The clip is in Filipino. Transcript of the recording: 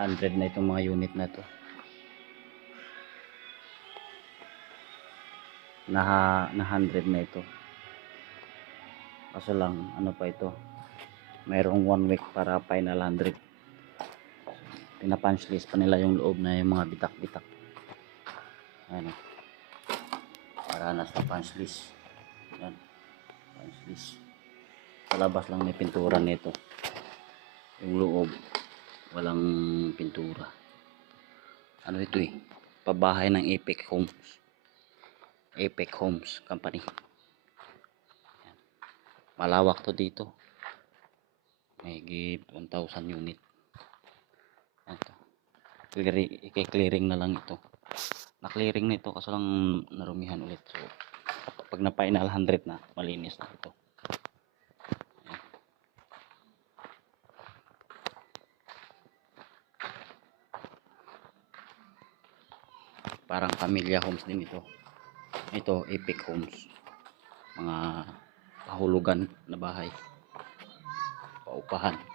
100 na itong mga unit na to. Na 100 na ito. Kaso lang ano pa ito, mayroong 1 week para final 100. Pinapunch list pa nila yung loob na yung mga bitak-bitak. Ayan, para nasa punch list. Ayan, punch list. Sa labas lang may pintura nito, yung loob walang pintura. Ano ito pabahay ng Apex Homes Company. Ayan. Malawak to dito, may higit 1,000 unit. Ito, i-clearing na lang ito. Na-clearing na ito kasi lang narumihan ulit. So pag na final 100 na, malinis na ito. Ayan. Parang Pamilya Homes din ito. Ito Apex Homes, mga pahulugan na bahay, paupahan.